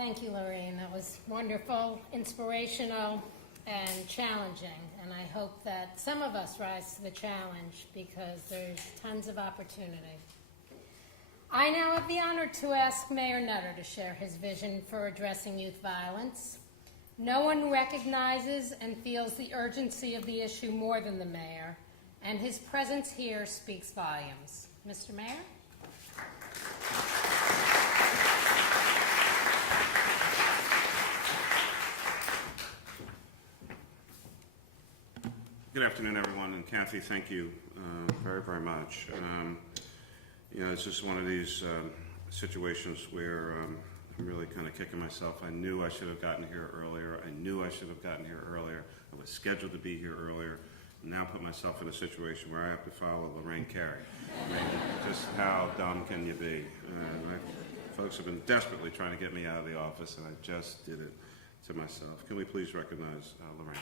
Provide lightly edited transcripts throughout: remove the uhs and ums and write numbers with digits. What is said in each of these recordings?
Thank you, Lorraine. That was wonderful, inspirational, and challenging. And I hope that some of us rise to the challenge because there's tons of opportunity. I now have the honor to ask Mayor Nutter to share his vision for addressing youth violence. No one recognizes and feels the urgency of the issue more than the mayor, and his presence here speaks volumes. Mr. Mayor? Good afternoon, everyone, and Kathy, thank you very, very much. It's just one of these situations where I'm really kind of kicking myself. I knew I should have gotten here earlier. I knew I should have gotten here earlier. I was scheduled to be here earlier. Now put myself in a situation where I have to follow Lorraine Carey. I mean, just how dumb can you be? Folks have been desperately trying to get me out of the office, and I just did it to myself. Can we please recognize Lorraine?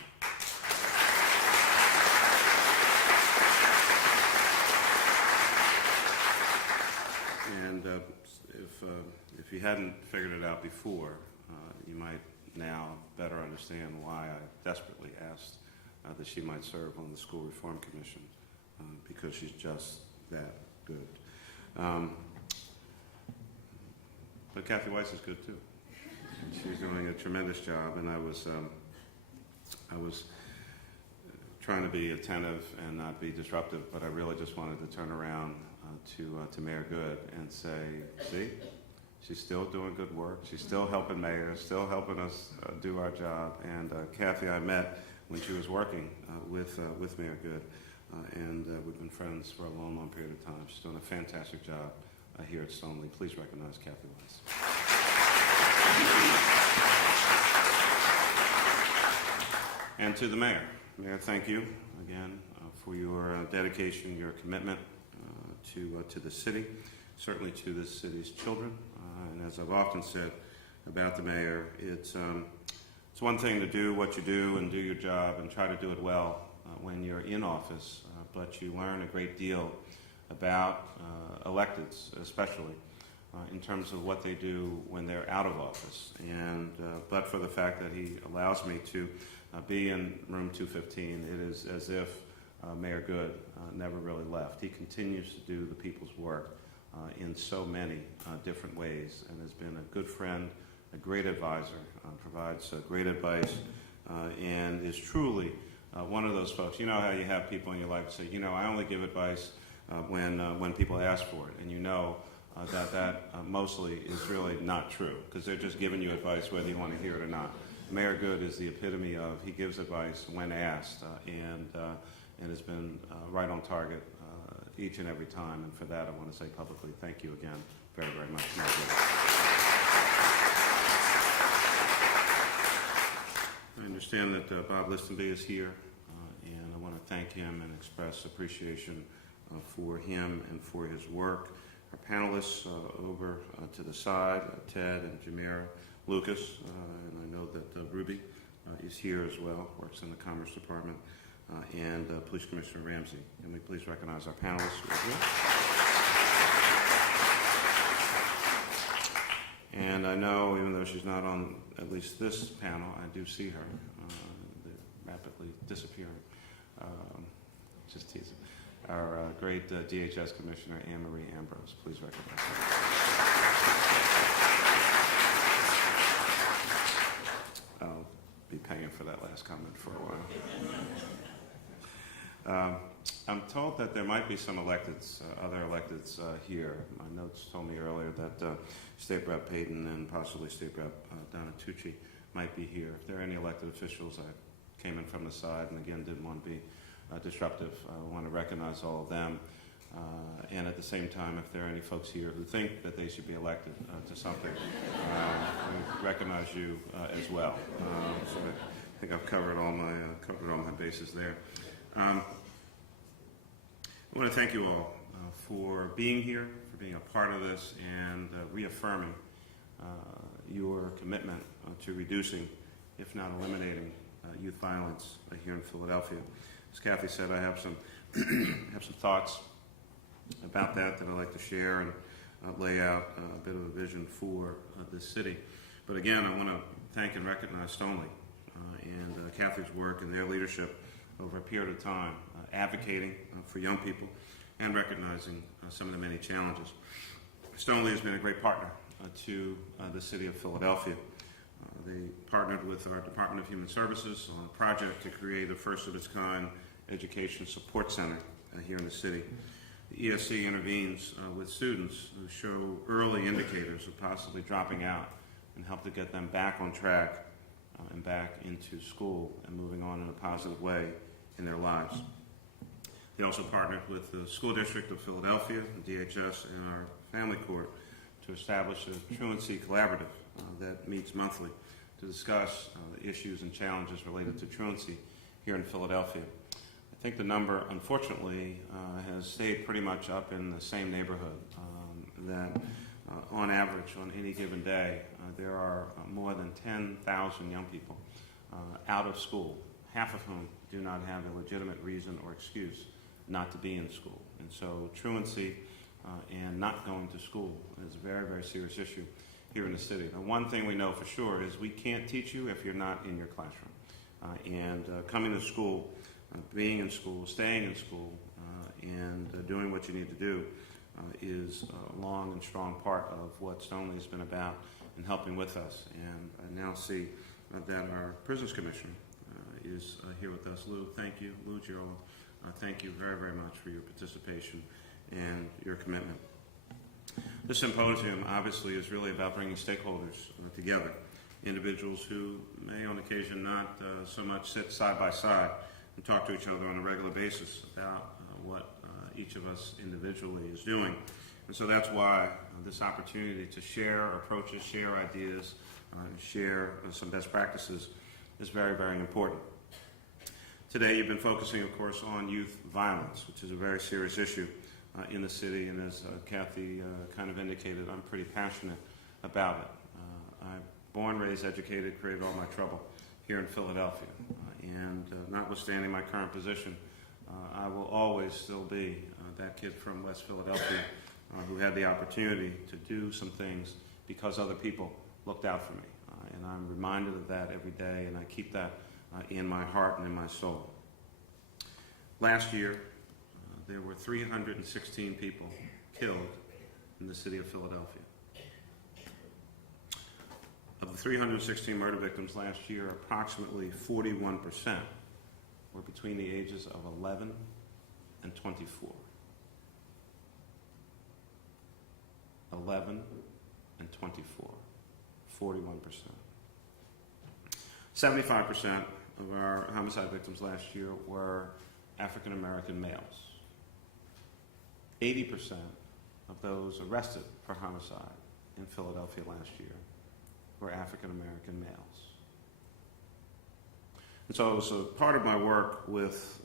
And if you hadn't figured it out before, you might now better understand why I desperately asked that she might serve on the School Reform Commission, because she's just that good. But Kathy Weiss is good too. She's doing a tremendous job, and I was trying to be attentive and not be disruptive, but I really just wanted to turn around to Mayor Good and say, see, she's still doing good work. She's still helping mayors, still helping us do our job. And Kathy I met when she was working with Mayor Good, and we've been friends for a long, long period of time. She's doing a fantastic job here at Stoneleigh. Please recognize Kathy Weiss. And to the mayor. Mayor, thank you again for your dedication, your commitment to the city, certainly to this city's children. And as I've often said about the mayor, it's one thing to do what you do and do your job and try to do it well when you're in office, but you learn a great deal about electeds, especially in terms of what they do when they're out of office. And but for the fact that he allows me to be in room 215, it is as if Mayor Good never really left. He continues to do the people's work in so many different ways, and has been a good friend, a great advisor, provides great advice, and is truly one of those folks. You know how you have people in your life say, I only give advice when people ask for it, and that mostly is really not true, because they're just giving you advice whether you want to hear it or not. Mayor Good is the epitome of he gives advice when asked, and has been right on target each and every time. And for that, I want to say publicly, thank you again very, very much. I understand that Bob Listenby is here, and I want to thank him and express appreciation for him and for his work. Our panelists over to the side, Ted and Jamira Lucas, and I know that Ruby is here as well, works in the Commerce Department, and Police Commissioner Ramsey. Can we please recognize our panelists who are here? And I know, even though she's not on at least this panel, I do see her rapidly disappearing. Just teasing. Our great DHS Commissioner, Anne-Marie Ambrose. Please recognize her. I'll be paying for that last comment for a while. I'm told that there might be some electeds, other electeds here. My notes told me earlier that State Rep Payton and possibly State Rep Donna Tucci might be here. If there are any elected officials, I came in from the side and again didn't want to be disruptive. I want to recognize all of them. And at the same time, if there are any folks here who think that they should be elected to something, we recognize you as well. So I think I've covered all my bases there. I want to thank you all for being here, for being a part of this, and reaffirming your commitment to reducing, if not eliminating, youth violence here in Philadelphia. As Kathy said, I have some thoughts about that I'd like to share and lay out a bit of a vision for this city. But again, I want to thank and recognize Stoneleigh and Kathy's work and their leadership over a period of time, advocating for young people and recognizing some of the many challenges. Stoneleigh has been a great partner to the city of Philadelphia. They partnered with our Department of Human Services on a project to create a first-of-its-kind education support center here in the city. The ESC intervenes with students who show early indicators of possibly dropping out and help to get them back on track and back into school and moving on in a positive way in their lives. They also partnered with the School District of Philadelphia, DHS, and our Family Court to establish a truancy collaborative that meets monthly to discuss the issues and challenges related to truancy here in Philadelphia. I think the number, unfortunately, has stayed pretty much up in the same neighborhood, that on average, on any given day, there are more than 10,000 young people out of school, half of whom do not have a legitimate reason or excuse not to be in school. And so truancy and not going to school is a very, very serious issue here in the city. Now, one thing we know for sure is we can't teach you if you're not in your classroom. And coming to school, being in school, staying in school, and doing what you need to do is a long and strong part of what Stoneleigh has been about in helping with us. And I now see that our Prisons Commissioner is here with us. Lou, thank you. Lou Girolamo, thank you very, very much for your participation and your commitment. This symposium obviously is really about bringing stakeholders together, individuals who may on occasion not so much sit side by side and talk to each other on a regular basis about what each of us individually is doing. And so that's why this opportunity to share approaches, share ideas, share some best practices is very, very important. Today you've been focusing, of course, on youth violence, which is a very serious issue in the city, and as Kathy kind of indicated, I'm pretty passionate about it. I'm born, raised, educated, created all my trouble here in Philadelphia, and notwithstanding my current position, I will always still be that kid from West Philadelphia who had the opportunity to do some things because other people looked out for me. And I'm reminded of that every day, and I keep that in my heart and in my soul. Last year, there were 316 people killed in the city of Philadelphia. Of the 316 murder victims last year, approximately 41% were between the ages of 11 and 24. 11 and 24, 41%. 75% of our homicide victims last year were African American males. 80% of those arrested for homicide in Philadelphia last year were African American males. And so as a part of my work with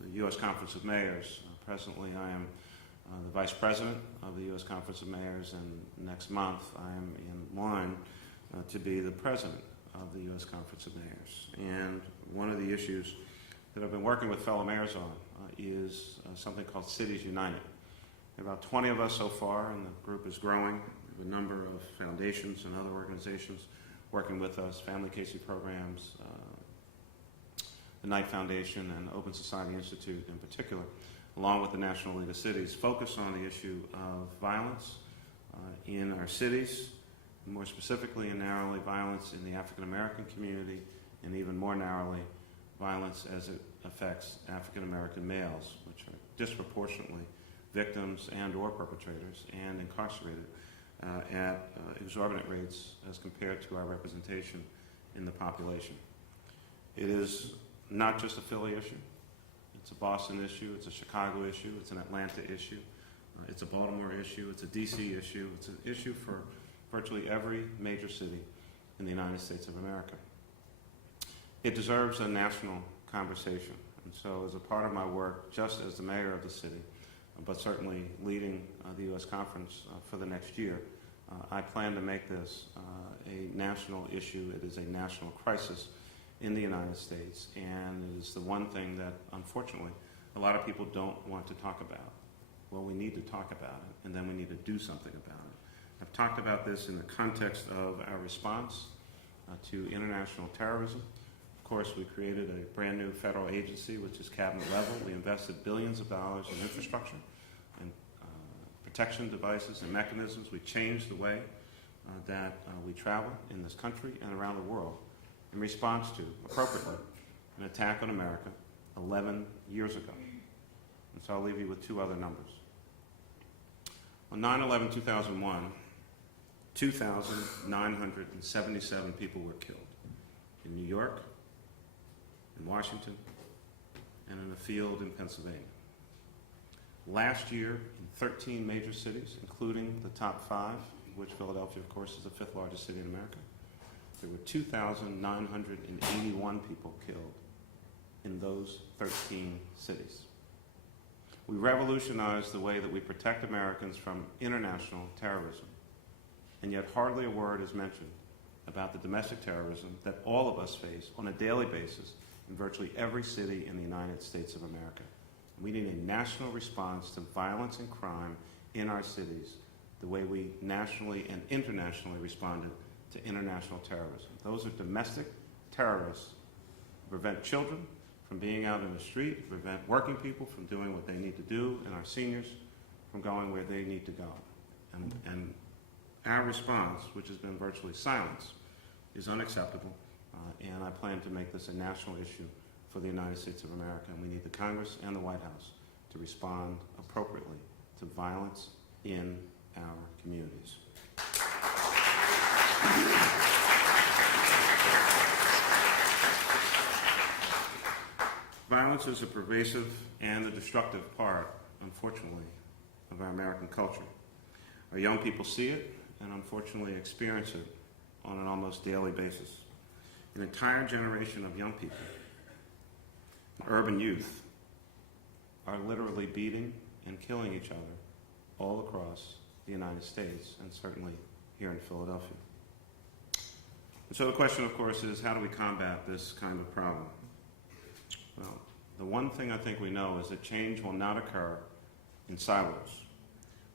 the U.S. Conference of Mayors, presently I am the Vice President of the U.S. Conference of Mayors, and next month I am in line to be the President of the U.S. Conference of Mayors. And one of the issues that I've been working with fellow mayors on is something called Cities United. There are about 20 of us so far, and the group is growing. We have a number of foundations and other organizations working with us, family Casey programs, the Knight Foundation and Open Society Institute in particular, along with the National League of Cities, focus on the issue of violence in our cities, more specifically and narrowly violence in the African American community, and even more narrowly, violence as it affects African American males, which are disproportionately victims and or perpetrators and incarcerated at exorbitant rates as compared to our representation in the population. It is not just a Philly issue. It's a Boston issue, it's a Chicago issue, it's an Atlanta issue, it's a Baltimore issue, it's a DC issue, it's an issue for virtually every major city in the United States of America. It deserves a national conversation, and so as a part of my work, just as the mayor of the city, but certainly leading the U.S. Conference for the next year, I plan to make this a national issue. It is a national crisis in the United States, and it is the one thing that, unfortunately, a lot of people don't want to talk about. Well, we need to talk about it, and then we need to do something about it. I've talked about this in the context of our response to international terrorism. Of course, we created a brand new federal agency, which is cabinet level. We invested billions of dollars in infrastructure and protection devices and mechanisms. We changed the way that we travel in this country and around the world in response to, appropriately, an attack on America 11 years ago. And so I'll leave you with two other numbers. On 9/11/2001, 2,977 people were killed in New York, in Washington, and in a field in Pennsylvania. Last year, in 13 major cities, including the top 5, which Philadelphia, of course, is the 5th largest city in America, there were 2,981 people killed in those 13 cities. We revolutionized the way that we protect Americans from international terrorism, and yet hardly a word is mentioned about the domestic terrorism that all of us face on a daily basis in virtually every city in the United States of America. We need a national response to violence and crime in our cities, the way we nationally and internationally responded to international terrorism. Those are domestic terrorists who prevent children from being out in the street, prevent working people from doing what they need to do, and our seniors from going where they need to go. And our response, which has been virtually silence, is unacceptable, and I plan to make this a national issue for the United States of America, and we need the Congress and the White House to respond appropriately to violence in our communities. Violence is a pervasive and a destructive part, unfortunately, of our American culture. Our young people see it and unfortunately experience it on an almost daily basis. An entire generation of young people, urban youth, are literally beating and killing each other all across the United States and certainly here in Philadelphia. And so the question, of course, is how do we combat this kind of problem? Well, the one thing I think we know is that change will not occur in silos.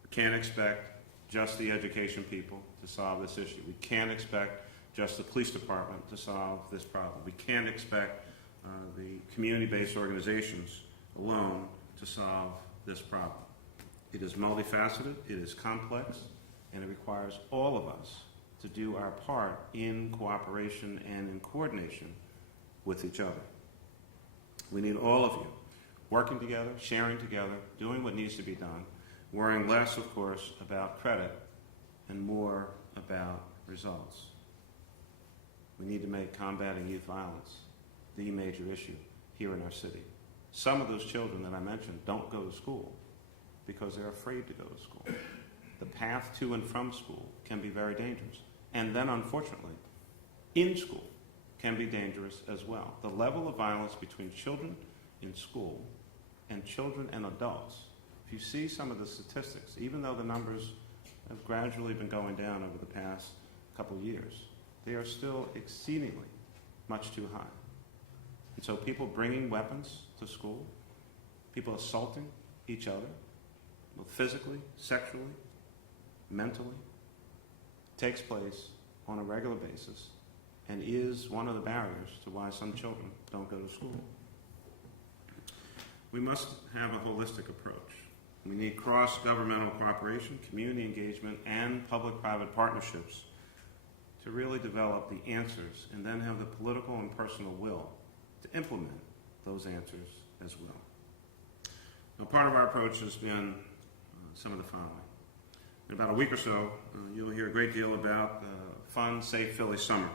We can't expect just the education people to solve this issue. We can't expect just the police department to solve this problem. We can't expect the community-based organizations alone to solve this problem. It is multifaceted, it is complex, and it requires all of us to do our part in cooperation and in coordination with each other. We need all of you working together, sharing together, doing what needs to be done, worrying less, of course, about credit and more about results. We need to make combating youth violence the major issue here in our city. Some of those children that I mentioned don't go to school because they're afraid to go to school. The path to and from school can be very dangerous. And then, unfortunately, in school can be dangerous as well. The level of violence between children in school and children and adults, if you see some of the statistics, even though the numbers have gradually been going down over the past couple of years, they are still exceedingly much too high. And so people bringing weapons to school, people assaulting each other, both physically, sexually, mentally, takes place on a regular basis and is one of the barriers to why some children don't go to school. We must have a holistic approach. We need cross-governmental cooperation, community engagement, and public-private partnerships to really develop the answers and then have the political and personal will to implement those answers as well. Now, part of our approach has been some of the following. In about a week or so, you'll hear a great deal about Fun, Safe Philly Summer.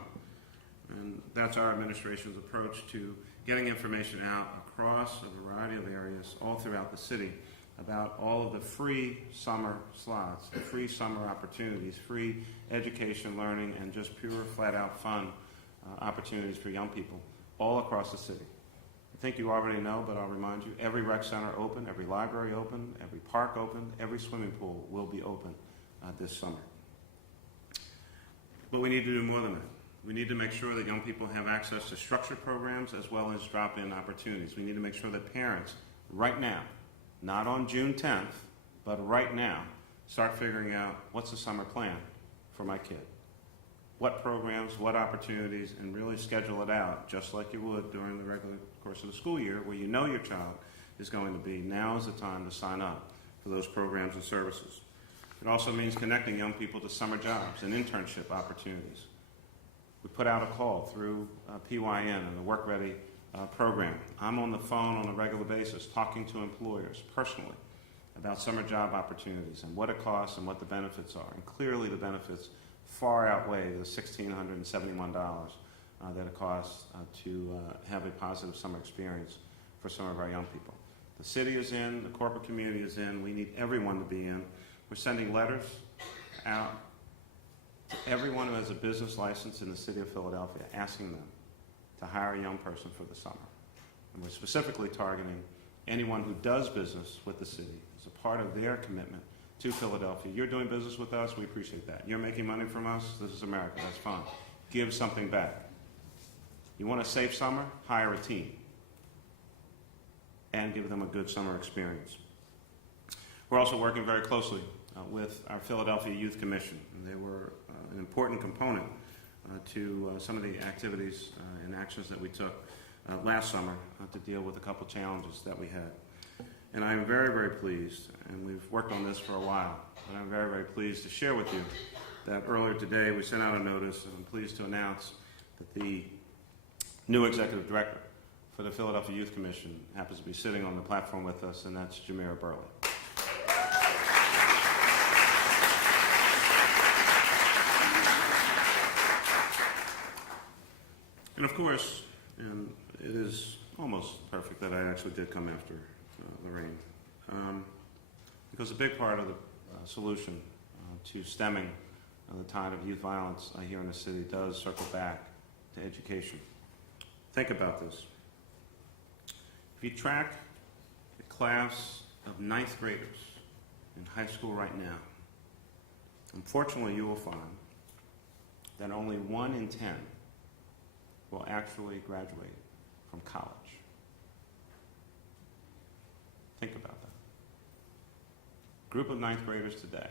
And that's our administration's approach to getting information out across a variety of areas all throughout the city about all of the free summer slots, the free summer opportunities, free education, learning, and just pure flat-out fun opportunities for young people all across the city. I think you already know, but I'll remind you, every rec center open, every library open, every park open, every swimming pool will be open this summer. But we need to do more than that. We need to make sure that young people have access to structured programs as well as drop-in opportunities. We need to make sure that parents, right now, not on June 10th, but right now, Start figuring out what's the summer plan for my kid. What programs, what opportunities, and really schedule it out just like you would during the regular course of the school year where you know your child is going to be. Now is the time to sign up for those programs and services. It also means connecting young people to summer jobs and internship opportunities. We put out a call through PYN and the Work Ready program. I'm on the phone on a regular basis talking to employers personally about summer job opportunities and what it costs and what the benefits are. And clearly the benefits far outweigh the $1,671 that it costs to have a positive summer experience for some of our young people. The city is in, the corporate community is in, we need everyone to be in. We're sending letters out to everyone who has a business license in the city of Philadelphia asking them to hire a young person for the summer. And we're specifically targeting anyone who does business with the city as a part of their commitment to Philadelphia. You're doing business with us, we appreciate that. You're making money from us, this is America, that's fine. Give something back. You want a safe summer? Hire a team. And give them a good summer experience. We're also working very closely with our Philadelphia Youth Commission. They were an important component to some of the activities and actions that we took last summer to deal with a couple challenges that we had. And I am very, very pleased, and we've worked on this for a while, but I'm very, very pleased to share with you that earlier today we sent out a notice, and I'm pleased to announce that the new executive director for the Philadelphia Youth Commission happens to be sitting on the platform with us, and that's Jamira Burley. And of course, and it is almost perfect that I actually did come after Lorraine, because a big part of the solution to stemming the tide of youth violence here in the city does circle back to education. Think about this. If you track a class of 9th graders in high school right now, unfortunately you will find that only 1 in 10 will actually graduate from college. Think about that. Group of 9th graders today,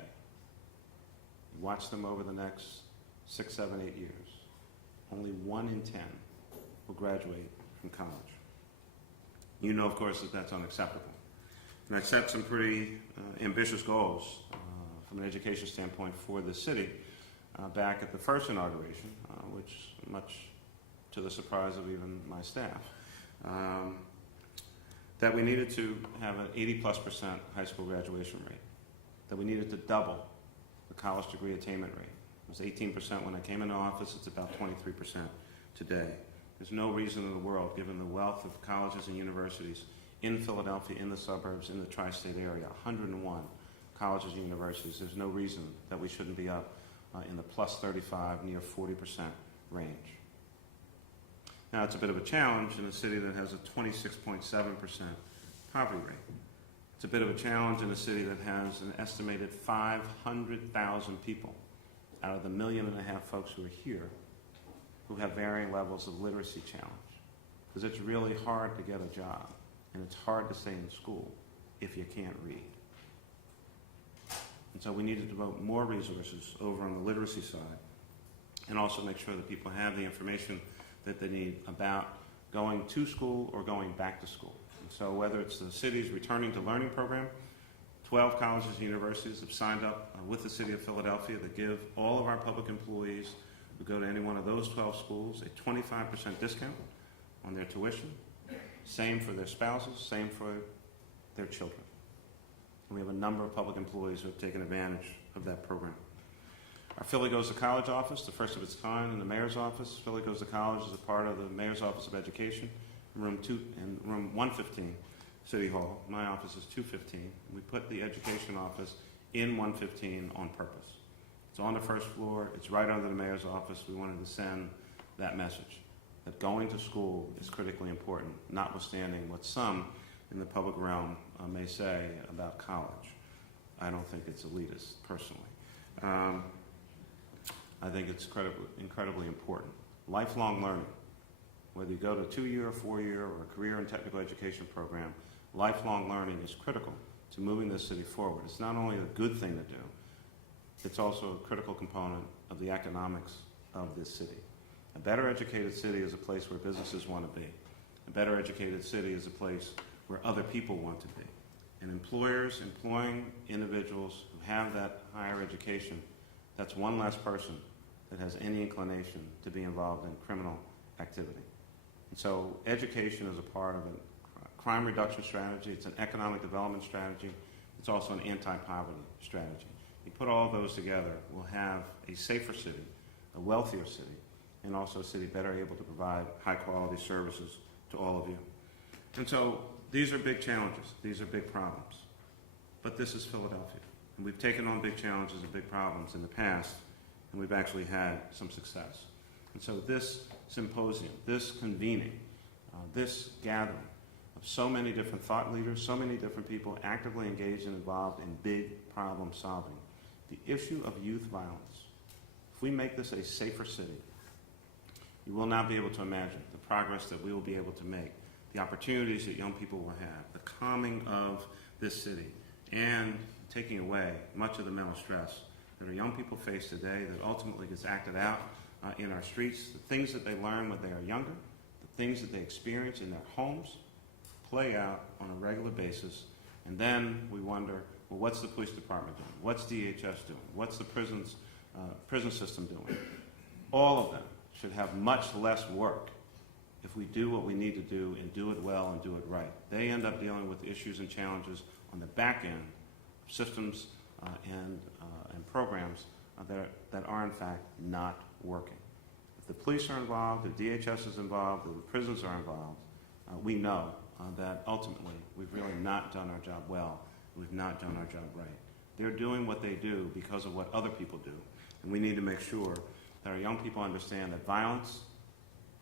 watch them over the next 6, 7, 8 years. Only 1 in 10 will graduate from college. You know, of course, that that's unacceptable. And I set some pretty ambitious goals from an education standpoint for the city back at the first inauguration, which much to the surprise of even my staff, that we needed to have an 80+% high school graduation rate, that we needed to double the college degree attainment rate. It was 18% when I came into office, it's about 23% today. There's no reason in the world, given the wealth of colleges and universities in Philadelphia, in the suburbs, in the tri-state area, 101 colleges and universities, there's no reason that we shouldn't be up in the +35, near 40% range. Now, it's a bit of a challenge in a city that has a 26.7% poverty rate. It's a bit of a challenge in a city that has an estimated 500,000 people out of the 1.5 million folks who are here who have varying levels of literacy challenge. Because it's really hard to get a job, and it's hard to stay in school if you can't read. And so we need to devote more resources over on the literacy side and also make sure that people have the information that they need about going to school or going back to school. And so whether it's the city's Returning to Learning program, 12 colleges and universities have signed up with the city of Philadelphia that give all of our public employees who go to any one of those 12 schools a 25% discount on their tuition. Same for their spouses, same for their children. And we have a number of public employees who have taken advantage of that program. Our Philly Goes to College office, the first of its kind in the mayor's office. Philly Goes to College is a part of the mayor's office of education, room 115, City Hall. My office is 215. We put the education office in 115 on purpose. It's on the first floor. It's right under the mayor's office. We wanted to send that message, that going to school is critically important, notwithstanding what some in the public realm may say about college. I don't think it's elitist, personally. I think it's incredibly important. Lifelong learning, whether you go to a 2-year, 4-year, or a career and technical education program, lifelong learning is critical to moving this city forward. It's not only a good thing to do, it's also a critical component of the economics of this city. A better educated city is a place where businesses want to be. A better educated city is a place where other people want to be. And employers employing individuals who have that higher education, that's one less person that has any inclination to be involved in criminal activity. And so education is a part of a crime reduction strategy. It's an economic development strategy. It's also an anti-poverty strategy. You put all those together, we'll have a safer city, a wealthier city, and also a city better able to provide high-quality services to all of you. And so these are big challenges. These are big problems. But this is Philadelphia. And we've taken on big challenges and big problems in the past, and we've actually had some success. And so this symposium, this convening, this gathering of so many different thought leaders, so many different people actively engaged and involved in big problem solving. The issue of youth violence. If we make this a safer city, you will not be able to imagine the progress that we will be able to make, the opportunities that young people will have, the calming of this city, and taking away much of the mental stress that our young people face today that ultimately gets acted out in our streets. The things that they learn when they are younger, the things that they experience in their homes, play out on a regular basis, and then we wonder, well, what's the police department doing? What's DHS doing? What's the prison system doing? All of them should have much less work if we do what we need to do and do it well and do it right. They end up dealing with issues and challenges on the back end of systems and programs that are in fact not working. If the police are involved, if DHS is involved, if the prisons are involved, we know that ultimately we've really not done our job well. We've not done our job right. They're doing what they do because of what other people do. And we need to make sure that our young people understand that violence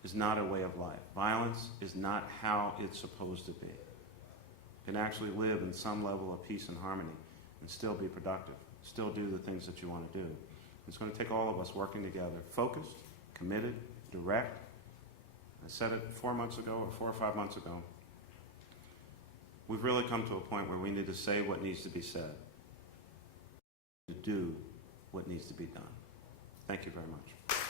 is not a way of life. Violence is not how it's supposed to be. You can actually live in some level of peace and harmony and still be productive, still do the things that you want to do. It's going to take all of us working together, focused, committed, direct. I said it 4 months ago or 4 or 5 months ago. We've really come to a point where we need to say what needs to be said, to do what needs to be done. Thank you very much.